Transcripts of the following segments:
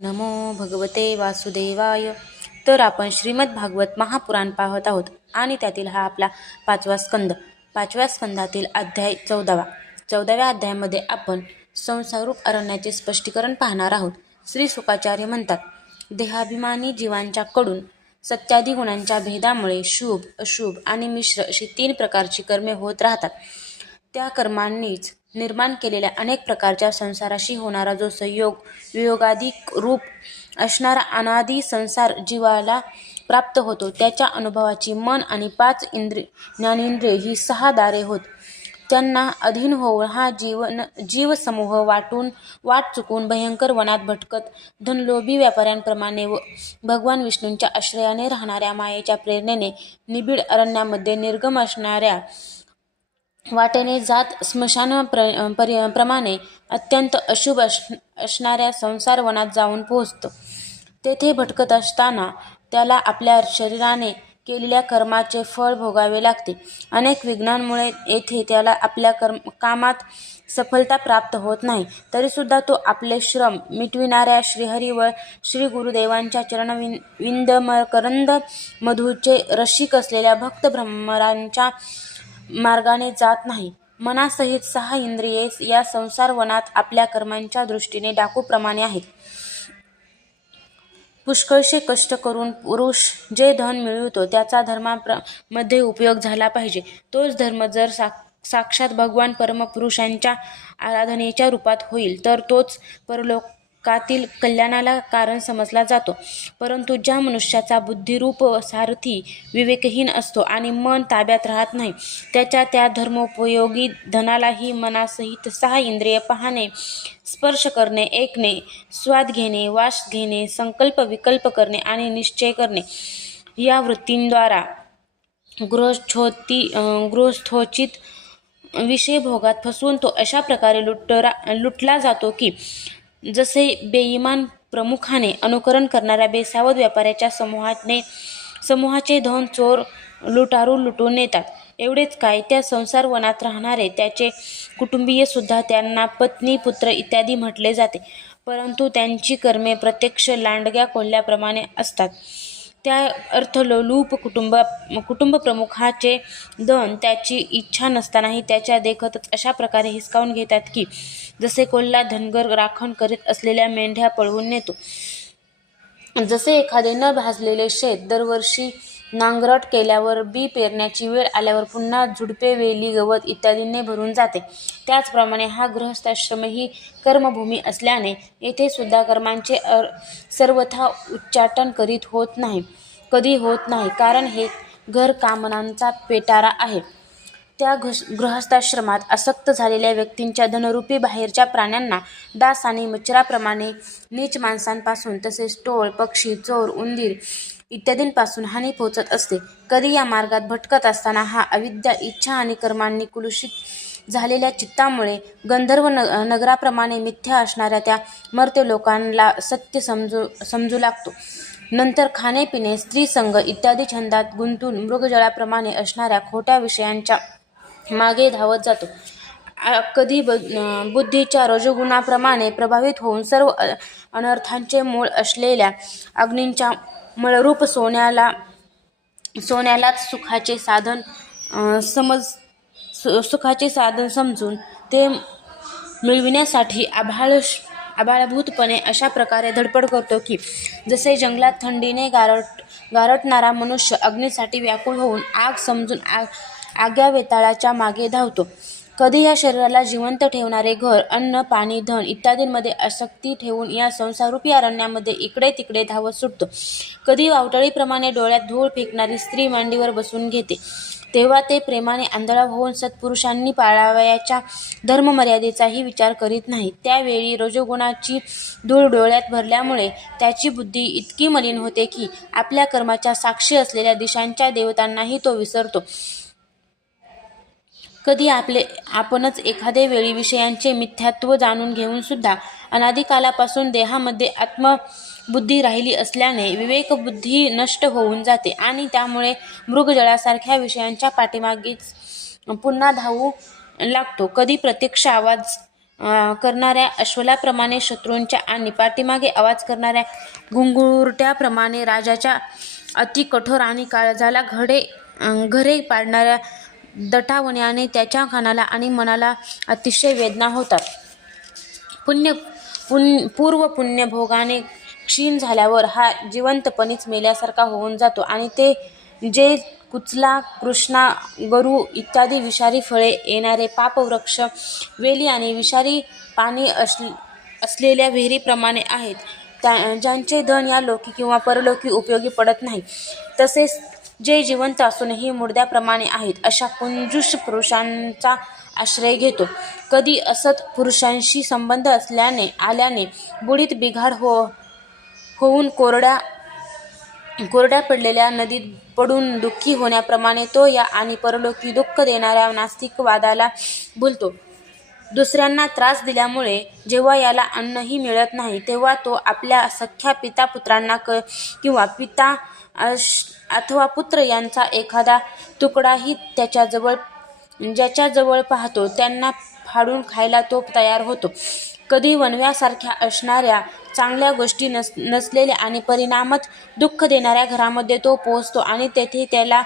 नमो भगवते वासुदेवाय. तर आपण श्रीमद भागवत महापुराण पाहत आहोत आणि त्यातील हा आपला 5वा स्कंद. 5व्या स्कंदातील अध्याय 14व्या अध्यायामध्ये आपण संसारूप अरण्याचे स्पष्टीकरण पाहणार आहोत. श्री शुकाचार्य म्हणतात, देहाभिमानी जीवांच्या कडून सत्यादी गुणांच्या भेदामुळे शुभ, अशुभ आणि मिश्र अशी 3 प्रकारची कर्मे होत राहतात. त्या कर्मांनीच निर्माण केलेल्या अनेक प्रकारच्या संसाराशी होणारा जो संयोग वियोगादी रूप असणारा अनादी संसार जीवाला प्राप्त होतो, त्याच्या अनुभवाची मन आणि 5 ज्ञानेंद्रिय ही 6 दारे होत. त्यांना अधीन होऊन हा जीवसमूह वाट चुकून भयंकर वनात भटकत धनलोभी व्यापाऱ्यांप्रमाणे व भगवान विष्णूंच्या आश्रयाने राहणाऱ्या मायेच्या प्रेरणेने निबिड अरण्यामध्ये निर्गम असणाऱ्या वाटेने जात प्रमाणे अत्यंत अशुभ असणाऱ्या संसार वनात जाऊन पोहोचतो. तेथे भटकत असताना त्याला आपल्या शरीराने केलेल्या कर्माचे फळ भोगावे लागते. अनेक विघ्नांमुळे येथे त्याला आपल्या कामात सफलता प्राप्त होत नाही. तरीसुद्धा तो आपले श्रम मिटविणाऱ्या श्रीहरी व श्री गुरुदेवांच्या चरणविंदमकरंद मधूचे रसिक असलेल्या भक्त भ्रमरांच्या मार्गाने जात नाही. मनासहित 6 इंद्रिये या संसार वनात आपल्या कर्मांच्या दृष्टीने डाकूप्रमाणे आहेत. पुष्कळसे कष्ट करून पुरुष जे धन मिळवतो त्याचा धर्मामध्ये उपयोग झाला पाहिजे. तोच धर्म जर साक्षात भगवान परमपुरुषांच्या आराधनेच्या रूपात होईल तर तोच परलोकातील कल्याणाला कारण समजला जातो. परंतु ज्या मनुष्याचा बुद्धिरूप सारथी विवेकहीन असतो आणि मन ताब्यात राहत नाही, त्याच्या त्या धर्मोपयोगी धनालाही मनासहित 6 इंद्रिय पाहणे, स्पर्श करणे, ऐकणे, स्वाद घेणे, वास घेणे, संकल्प विकल्प करणे आणि निश्चय करणे या वृत्तींद्वारा गृहस्थोचित विषय भोगात फसवून तो अशा प्रकारे लुटला जातो की जसे बेईमान प्रमुखाने अनुकरण करणाऱ्या बेसावध व्यापाऱ्याच्या समूहाचे धन चोर लुटारू लुटून नेतात. एवढेच काय, त्या संसार वनात राहणारे त्याचे कुटुंबीय सुद्धा त्यांना पत्नी, पुत्र इत्यादी म्हटले जाते. परंतु त्यांची कर्मे प्रत्यक्ष लांडग्या कोल्ह्याप्रमाणे असतात. त्या अर्थलोलूप कुटुंब प्रमुखाचे धन त्याची इच्छा नसतानाही त्याच्या देखतच अशा प्रकारे हिसकावून घेतात की जसे कोल्हा धनगर राखण करीत असलेल्या मेंढ्या पळवून नेतो. जसे एखादे न भाजलेले शेत दरवर्षी नांगरट केल्यावर बी पेरण्याची वेळ आल्यावर पुन्हा झुडपे, वेली, गवत इत्यादींनी भरून जाते, त्याचप्रमाणे हा गृहस्थाश्रम ही कर्मभूमी असल्याने येथे सुद्धा कर्मांचे सर्वथा उच्चाटन कधी होत नाही, कारण हे घर कामनांचा पेटारा आहे. त्या गृहस्थाश्रमात आसक्त झालेल्या व्यक्तींच्या धनरूपी बाहेरच्या प्राण्यांना डास आणि मच्छराप्रमाणे नीच माणसांपासून तसेच टोळ, पक्षी, चोर, उंदीर इत्यादींपासून हानी पोहोचत असते. कधी या मार्गात भटकत असताना हा अविद्या, इच्छा आणि कर्मांनी कुलुषित झालेल्या चित्तामुळे गंधर्व नगराप्रमाणे मिथ्या असणाऱ्या त्या मर्त्य लोकांना सत्य समजू लागतो. नंतर खाणे-पिणे, स्त्रीसंग इत्यादी छंदात गुंतून मृगजळाप्रमाणे असणाऱ्या खोट्या विषयांच्या मागे धावत जातो. कधी बुद्धीच्या रजोगुणाप्रमाणे प्रभावित होऊन सर्व अनर्थांचे मूळ असलेल्या अग्नीच्या मळरूप सोन्यालाच सुखाचे साधन समजून ते मिळविण्यासाठी आभाळभूतपणे अशा प्रकारे धडपड करतो की जसे जंगलात थंडीने गारटणारा मनुष्य अग्नीसाठी व्याकुळ होऊन आग समजून आग्यावेताळाच्या मागे धावतो. कधी या शरीराला जिवंत ठेवणारे घर, अन्न, पाणी, धन इत्यादींमध्ये आसक्ती ठेवून या संसारूपी अरण्यामध्ये इकडे तिकडे धावत सुटतो. कधी वावटळीप्रमाणे डोळ्यात धूळ फेकणारी स्त्री मांडीवर बसून घेते, तेव्हा ते प्रेमाने आंधळा होऊन सत्पुरुषांनी पाळावयाच्या धर्ममर्यादेचाही विचार करीत नाही. त्यावेळी रजोगुणाची धूळ डोळ्यात भरल्यामुळे त्याची बुद्धी इतकी मलिन होते की आपल्या कर्माच्या साक्षी असलेल्या दिशांच्या देवतांनाही तो विसरतो. कधी आपणच एखादे वेळी विषयांचे मिथ्यात्व जाणून घेऊन सुद्धा अनादिकालापासून देहामध्ये आत्मबुद्धी राहिली असल्याने विवेकबुद्धी नष्ट होऊन जाते आणि त्यामुळे मृगजळासारख्या विषयांच्या पाठीमागेच पुन्हा धावू लागतो. कधी प्रत्यक्ष आवाज करणाऱ्या अश्वलाप्रमाणे शत्रूंच्या आणि पाठीमागे आवाज करणाऱ्या घुंगुरट्याप्रमाणे राजाच्या अति कठोर आणि काळजाला घरे पाडणाऱ्या दटावण्याने त्याच्या कानाला आणि मनाला अतिशय वेदना होतात. पूर्वपुण्यभोगाने क्षीण झाल्यावर हा जिवंतपणीच मेल्यासारखा होऊन जातो आणि ते जे कुचला, कृष्णा, गरू इत्यादी विषारी फळे येणारे पापवृक्ष, वेली आणि विषारी पाणी असलेल्या विहिरीप्रमाणे आहेत, ज्यांचे धन या लोकी किंवा परलोकी उपयोगी पडत नाही, तसेच जे जिवंत असूनही मुर्द्याप्रमाणे आहेत, अशा कंजूष पुरुषांचा आश्रय घेतो. कधी असत पुरुषांशी संबंध आल्याने बुडीत बिघाड होऊन कोरड्या पडलेल्या नदीत पडून दुःखी होण्याप्रमाणे तो या आणि परलोकी दुःख देणाऱ्या नास्तिकवादाला भुलतो. दुसऱ्यांना त्रास दिल्यामुळे जेव्हा याला अन्नही मिळत नाही, तेव्हा तो आपल्या सख्या पिता-पुत्रांना किंवा पिता अथवा पुत्र यांचा एखादा तुकडाही ज्याच्याजवळ पाहतो त्यांना फाडून खायला तो तयार होतो. कधी वणव्यासारख्या असणाऱ्या चांगल्या गोष्टी नसलेल्या आणि परिणामात दुःख देणाऱ्या घरामध्ये तो पोहोचतो आणि तेथे त्याला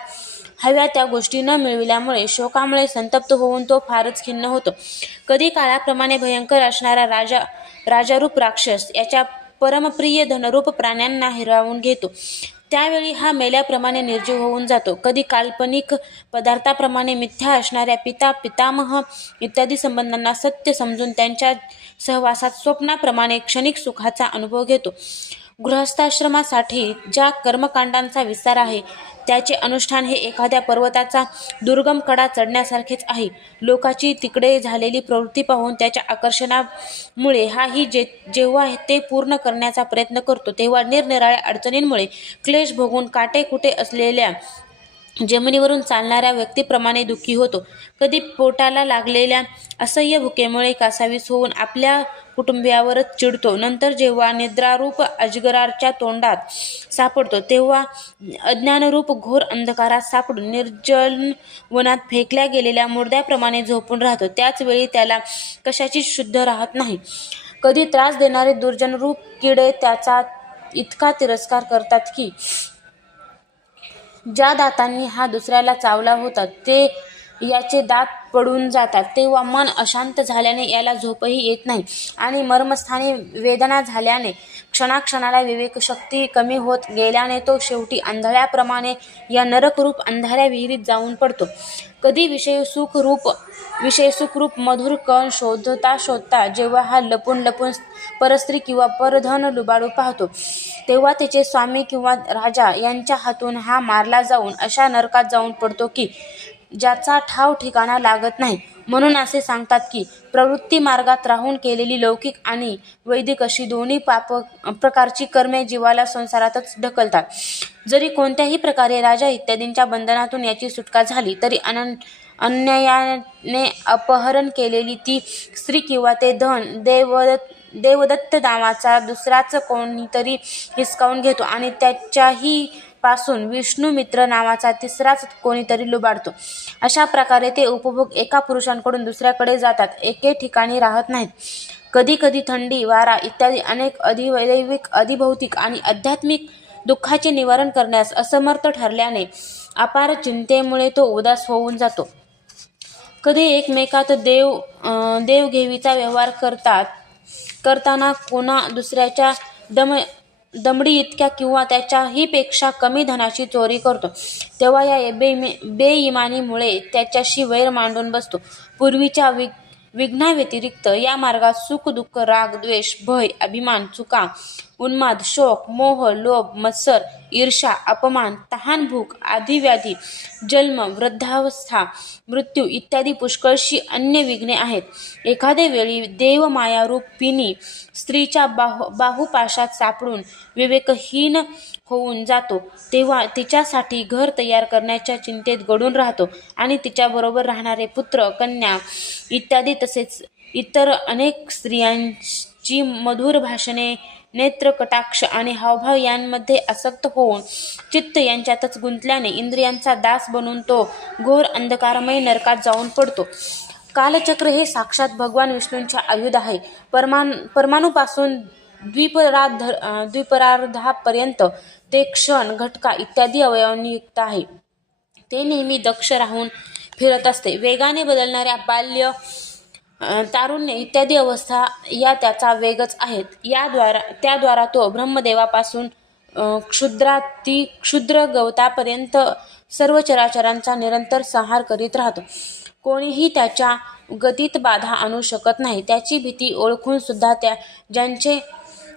हव्या त्या गोष्टी न मिळविल्यामुळे शोकामुळे संतप्त होऊन तो फारच खिन्न होतो. कधी काळाप्रमाणे भयंकर असणारा राजारूप राक्षस याच्या परमप्रिय धनरूप प्राण्यांना हिरावून घेतो. त्यावेळी हा मेल्याप्रमाणे निर्जीव होऊन जातो. कधी काल्पनिक पदार्थाप्रमाणे मिथ्या असणाऱ्या पितामह इत्यादी संबंधांना सत्य समजून त्यांच्या सहवासात स्वप्नाप्रमाणे क्षणिक सुखाचा अनुभव घेतो. गृहस्थाश्रमासाठी ज्या कर्मकांडांचा विस्तार आहे, त्याचे अनुष्ठान हे एखाद्या पर्वताचा दुर्गम कडा चढण्यासारखेच आहे. लोकांची तिकडे झालेली प्रवृत्ती पाहून त्याच्या आकर्षणामुळे हाही जेव्हा ते पूर्ण करण्याचा प्रयत्न करतो, तेव्हा निरनिराळ्या अडचणींमुळे क्लेश भोगून काटेकुटे असलेल्या जमिनीवरून चालणाऱ्या व्यक्तीप्रमाणे दुःखी होतो. कधी पोटाला लागलेल्या असह्य भुकेमुळे कासावीस होऊन आपल्या कुटुंबियावरच चिडतो. नंतर जेव्हा निद्रारूप अजगराच्या तोंडात सापडतो, तेव्हा अज्ञानरूप घोर अंधकारात सापडून निर्जन वनात फेकल्या गेलेल्या मुर्द्याप्रमाणे झोपून राहतो. त्याच वेळी त्याला कशाचीच शुद्ध राहत नाही. कधी त्रास देणारे दुर्जनरूप किडे त्याचा इतका तिरस्कार करतात की ज्या दातांनी हा दुसऱ्याला चावला होता ते याचे दात पडून जातात. तेव्हा मन अशांत झाल्याने याला झोपही येत नाही आणि मर्मस्थानी वेदना झाल्याने क्षणाक्षणाला विवेकशक्ती कमी होत गेल्याने तो शेवटी आंधळ्याप्रमाणे या नरकरूप अंधाऱ्या विहिरीत जाऊन पडतो. कधी विषयसुखरूप मधुर कण शोधता जेव्हा हा लपून परस्त्री किंवा परधन लुबाडू पाहतो, तेव्हा त्याचे स्वामी किंवा राजा यांच्या हातून हा मारला जाऊन अशा नरकात जाऊन पडतो की ज्याचा ठाव ठिकाणा लागत नाही. म्हणून असे सांगतात की प्रवृत्ती मार्गात राहून केलेली लौकिक आणि वैदिक अशी दोन्ही प्रकारची कर्मे जीवाला संसारातच ढकलतात. जरी कोणत्याही प्रकारे राजा इत्यादींच्या बंधनातून याची सुटका झाली, तरी अन्यायाने अपहरण केलेली ती स्त्री किंवा ते धन देवदत्त नावाचा दुसराच कोणीतरी हिसकावून घेतो आणि त्याच्याही पासून विष्णुमित्र नावाचा तिसराच कोणीतरी लुबाडतो. अशा प्रकारे ते उपभोग एका पुरुषांकडून दुसऱ्याकडे जातात, एके ठिकाणी राहत नाहीत. कधी कधी थंडी, वारा इत्यादी अनेक अधिदैविक, अधिभौतिक आणि आध्यात्मिक दुःखाचे निवारण करण्यास असमर्थ ठरल्याने अपार चिंतेमुळे तो उदास होऊन जातो. कधी एकमेकात देवघेवीचा व्यवहार करताना कोणा दुसऱ्याच्या दमडी इतक्या किंवा त्याच्याही पेक्षा कमी धनाची चोरी करतो, तेव्हा या बेईमानीमुळे त्याच्याशी वैर मांडून बसतो. पूर्वीच्या विघ्नाव्यतिरिक्त या मार्गात सुख, दुःख, राग, द्वेष, भय, अभिमान, चुका, उन्माद, शोक, मोह, लोभ, मत्सर, ईर्ष्या, अपमान, तहान, भूक, आधिव्याधी, जन्म, वृद्धावस्था, मृत्यू इत्यादी पुष्कळशी अन्य विघ्ने आहेत. एखादे वेळी देवमायारूपिणी स्त्रीच्या बाहुपाशात सापडून विवेकहीन होऊन जातो, तेव्हा तिच्यासाठी घर तयार करण्याच्या चिंतेत गढून राहतो आणि तिच्याबरोबर राहणारे पुत्र, कन्या इत्यादी तसेच इतर अनेक स्त्रियांची मधुर भाषणे, नेत्रकटाक्ष आणि हावभाव यांमध्ये आसक्त होऊन चित्त यांच्यातच गुंतल्याने इंद्रियांचा दास बनून तो घोर अंधकारमय नरकात जाऊन पडतो. कालचक्र हे साक्षात भगवान विष्णूंचे आयुध आहे. परमाणूपासून द्विपरार्धापर्यंत ते क्षण, घटका इत्यादी अवयवांनी युक्त आहे. ते नेहमी दक्ष राहून फिरत असते. वेगाने बदलणाऱ्या बाल्य, तारुण्य इत्यादी अवस्था या त्याचा वेगच आहेत. त्याद्वारा तो ब्रह्मदेवापासून क्षुद्राती क्षुद्र गवतापर्यंत सर्व चराचरांचा निरंतर संहार करीत राहतो. कोणीही त्याच्या गतीत बाधा आणू शकत नाही. त्याची भीती ओळखून सुद्धा ज्यांचे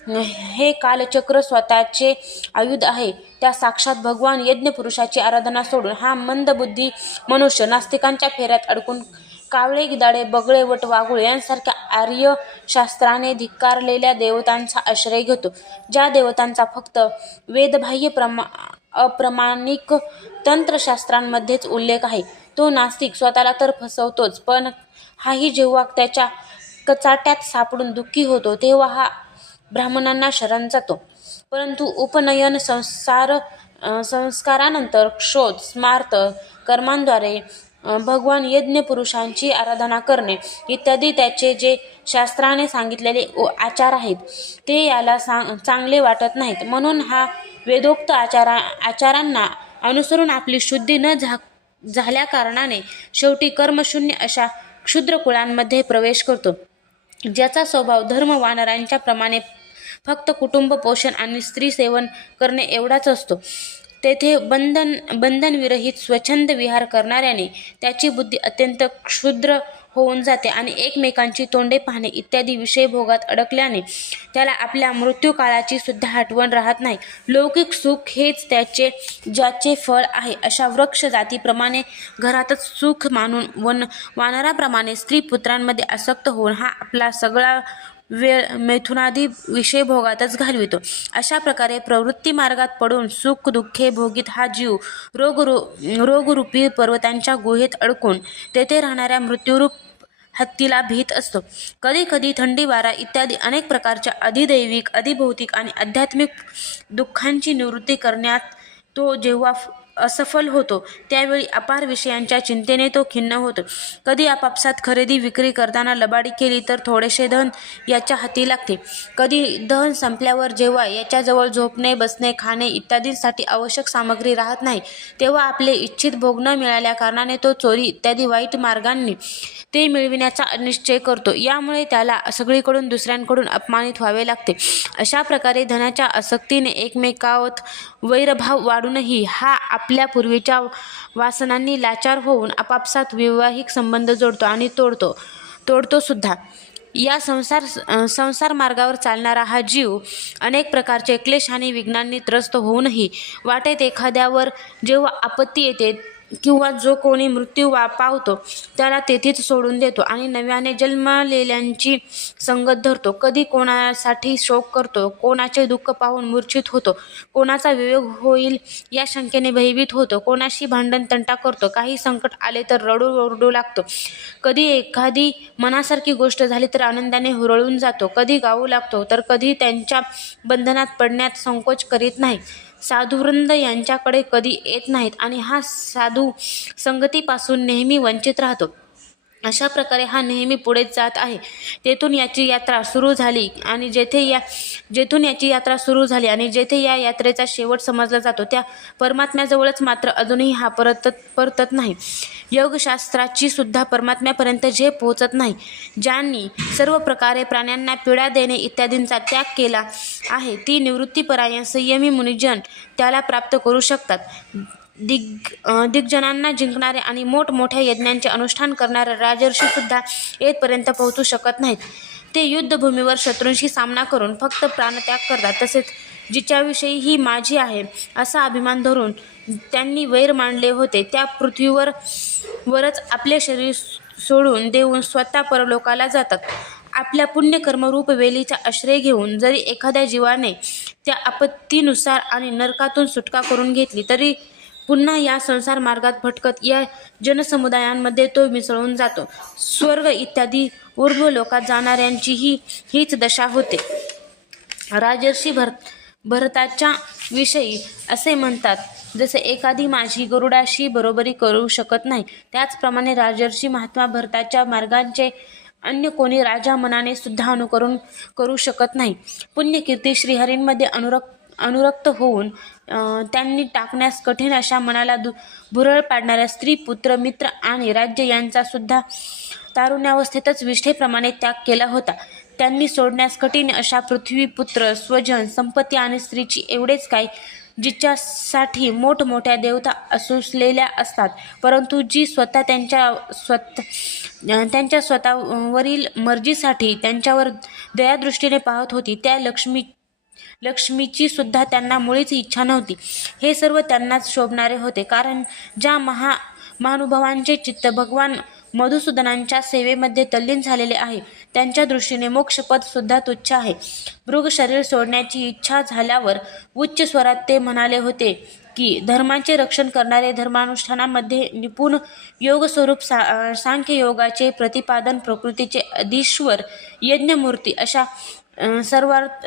हे कालचक्र स्वतःचे आयुध आहे, त्या साक्षात भगवान यज्ञपुरुषाची आराधना सोडून हा मंदबुद्धी मनुष्य नास्तिकांच्या फेऱ्यात अडकून कावळे, गिधाडे, बगळे, वट, वाघूळ यांसारख्या आर्यशास्त्राने धिक्कारलेल्या देवतांचा आश्रय घेतो. ज्या देवतांचा फक्त वेदबाह्य अप्रामाणिक तंत्रशास्त्रांमध्येच उल्लेख आहे, तो नास्तिक स्वतःला तर फसवतोच, पण हाही जेव्हा त्याच्या कचाट्यात सापडून दुःखी होतो, तेव्हा हा ब्राह्मणांना शरण जातो. परंतु उपनयन संस्कारानंतर क्षोध, स्मार्त कर्मांद्वारे भगवान यज्ञपुरुषांची आराधना करणे इत्यादी त्याचे जे शास्त्राने सांगितलेले आचार आहेत, ते याला चांगले वाटत नाहीत. म्हणून हा वेदोक्त आचारांना अनुसरून आपली शुद्धी न झाल्या कारणाने शेवटी कर्मशून्य अशा क्षुद्र कुळांमध्ये प्रवेश करतो, ज्याचा स्वभाव धर्म वानरांच्या प्रमाणे फक्त कुटुंब पोषण आणि स्त्री सेवन करणे एवढाच असतो. तेथे बंधनविरहित स्वच्छंद विहार करणाऱ्याने त्याची बुद्धी अत्यंत क्षुद्र होऊन जाते आणि एकमेकांची तोंडे पाहणे इत्यादी विषयभोगात अडकल्याने त्याला आपल्या मृत्यूकाळाची सुद्धा आठवण राहत नाही. लौकिक सुख हेच ज्याचे फळ आहे, अशा वृक्ष जातीप्रमाणे घरातच सुख मानून वानराप्रमाणे स्त्री पुत्रांमध्ये आसक्त होऊन हा आपला सगळा वेळ मैथुनादी विषयभोगातच घालवितो. अशा प्रकारे प्रवृत्ती मार्गात पडून सुख दुःखे भोगीत हा जीव रोगरूपी पर्वतांच्या गुहेत अडकून तेथे राहणाऱ्या मृत्यूरूप हत्तीला भीत असतो. कधी कधी थंडी, वारा इत्यादी अनेक प्रकारच्या अधिदैविक, अधिभौतिक आणि आध्यात्मिक दुःखांची निवृत्ती करण्यात तो जेव्हा असफल होतो, त्यावेळी अपार विषयांच्या चिंतेने तो खिन्न होतो. कधी आपापसात खरेदी विक्री करताना लबाडी केली तर थोडेसे धन याच्या हाती लागते. कधी धन संपल्यावर जेव्हा याच्याजवळ झोपणे, बसणे, खाणे इत्यादींसाठी आवश्यक सामग्री राहत नाही, तेव्हा आपले इच्छित भोग न मिळाल्या कारणाने तो चोरी इत्यादी वाईट मार्गांनी ते मिळविण्याचा निश्चय करतो. यामुळे त्याला सगळीकडून दुसऱ्यांकडून अपमानित व्हावे लागते. अशा प्रकारे धनाच्या आसक्तीने एकमेकांत वैरभाव वाढूनही हा आपल्या पूर्वीच्या वासनांनी लाचार होऊन आपापसात वैवाहिक संबंध जोडतो आणि तोडतो सुद्धा. या संसार मार्गावर चालणारा हा जीव अनेक प्रकारचे क्लेश आणि विघ्नांनी त्रस्त होऊनही वाटेत एखाद्यावर जेव्हा आपत्ती येते किंवा जो कोणी मृत्यू पावतो, त्याला तेथेच सोडून देतो आणि नव्याने जन्मलेल्यांची संगत धरतो. कधी कोणासाठी शोक करतो, कोणाचे दुःख पाहून मूर्छित होतो, कोणाचा वियोग होईल या शंकेने भयभीत होतो, कोणाशी भांडण तंटा करतो, काही संकट आले तर रडू लागतो, कधी एखादी मनासारखी गोष्ट झाली तर आनंदाने हुरळून जातो, कधी गाऊ लागतो, तर कधी त्यांच्या बंधनात पडण्यात संकोच करीत नाही. साधुवृंद यांच्याकडे कधी येत नाहीत आणि हा साधू संगतीपासून नेहमी वंचित राहतो. अशा प्रकारे हा नेहमी पुढेच जात आहे. जेथून याची यात्रा सुरू झाली आणि जेथे या यात्रेचा शेवट समजला जातो, त्या परमात्म्याजवळच मात्र अजूनही हा परतत नाही. योगशास्त्राची सुद्धा परमात्म्यापर्यंत जे पोहोचत नाही, ज्यांनी सर्व प्रकारे प्राण्यांना पीडा देणे इत्यादींचा त्याग केला आहे, ती निवृत्तीपरायण संयमी मुनिजन त्याला प्राप्त करू शकतात. दिग्जनांना जिंकणारे आणि मोठमोठ्या यज्ञांचे अनुष्ठान करणारे राजर्षी सुद्धा येथपर्यंत पोहोचू शकत नाहीत. ते युद्धभूमीवर शत्रूंशी सामना करून फक्त प्राणत्याग करतात. तसेच जिच्याविषयी ही माझी आहे असा अभिमान धरून त्यांनी वैर मांडले होते, त्या पृथ्वीवरच आपले शरीर सोडून देऊन स्वतः परलोकाला जातात. आपल्या पुण्यकर्मरूप वेलीचा आश्रय घेऊन जरी एखाद्या जीवाने त्या आपत्तीनुसार आणि नरकातून सुटका करून घेतली, तरी पुन्हा या संसार मार्गात भटकत या जनसमुदायांमध्ये तो मिसळून जातो. स्वर्ग इत्यादी ऊर्ध्व लोकात जाणाऱ्यांचीही हीच दशा होते. राजर्षी भरताच्या विषयी असे म्हणतात, जसे एखादी माझी गरुडाशी बरोबरी करू शकत नाही, त्याचप्रमाणे राजर्षी महात्मा भरताच्या मार्गांचे अन्य कोणी राजा मनाने सुद्धा अनुकरण करू शकत नाही. पुण्यकीर्ती श्रीहरींमध्ये अनुरक्त होऊन त्यांनी टाकण्यास कठीण अशा मनाला भुरळ पाडणाऱ्या स्त्री, पुत्र, मित्र आणि राज्य यांचा सुद्धा तारुण्यावस्थेतच विष्ठेप्रमाणे त्याग केला होता. त्यांनी सोडण्यास कठीण अशा पृथ्वी, पुत्र, स्वजन, संपत्ती आणि स्त्रीची एवढेच काय, जिच्यासाठी मोठमोठ्या देवता असुसलेल्या असतात, परंतु जी स्वतः त्यांच्या स्वतःवरील मर्जीसाठी त्यांच्यावर दयादृष्टीने पाहत होती, त्या लक्ष्मीची सुद्धा त्यांना मुळीच इच्छा नव्हती. हे सर्व त्यांनाच शोभणारे होते, कारण ज्या महानुभावांचे चित्त भगवान मधुसूदनांच्या सेवेमध्ये तल्लीन झालेले आहे, त्यांच्या दृष्टीने मोक्षपद सुद्धा तुच्छ आहे. मृग शरीर सोडण्याची इच्छा झाल्यावर उच्च स्वरात ते म्हणाले होते की, धर्माचे रक्षण करणारे, धर्मानुष्ठानामध्ये निपुण, योगस्वरूप सांख्य योगाचे प्रतिपादन, प्रकृतीचे अधीश्वर, यज्ञमूर्ती अशा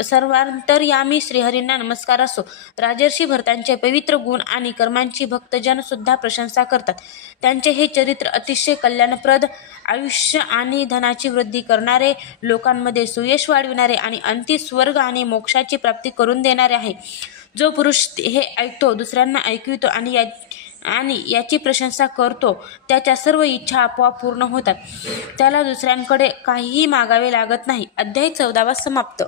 सर्वांतर्यामी श्रीहरींना नमस्कार असो. राजर्षी भरतांचे पवित्र गुण आणि कर्मांची भक्तजन सुद्धा प्रशंसा करतात. त्यांचे हे चरित्र अतिशय कल्याणप्रद, आयुष्य आणि धनाची वृद्धी करणारे, लोकांमध्ये सुयश वाढविणारे आणि अंती स्वर्ग आणि मोक्षाची प्राप्ती करून देणारे आहे. जो पुरुष हे ऐकतो, दुसऱ्यांना ऐकवितो आणि याची प्रशंसा करतो, त्याच्या सर्व इच्छा आपोआप पूर्ण होतात. त्याला दुसऱ्यांकडे काहीही मागावे लागत नाही. अध्याय 14 समाप्त.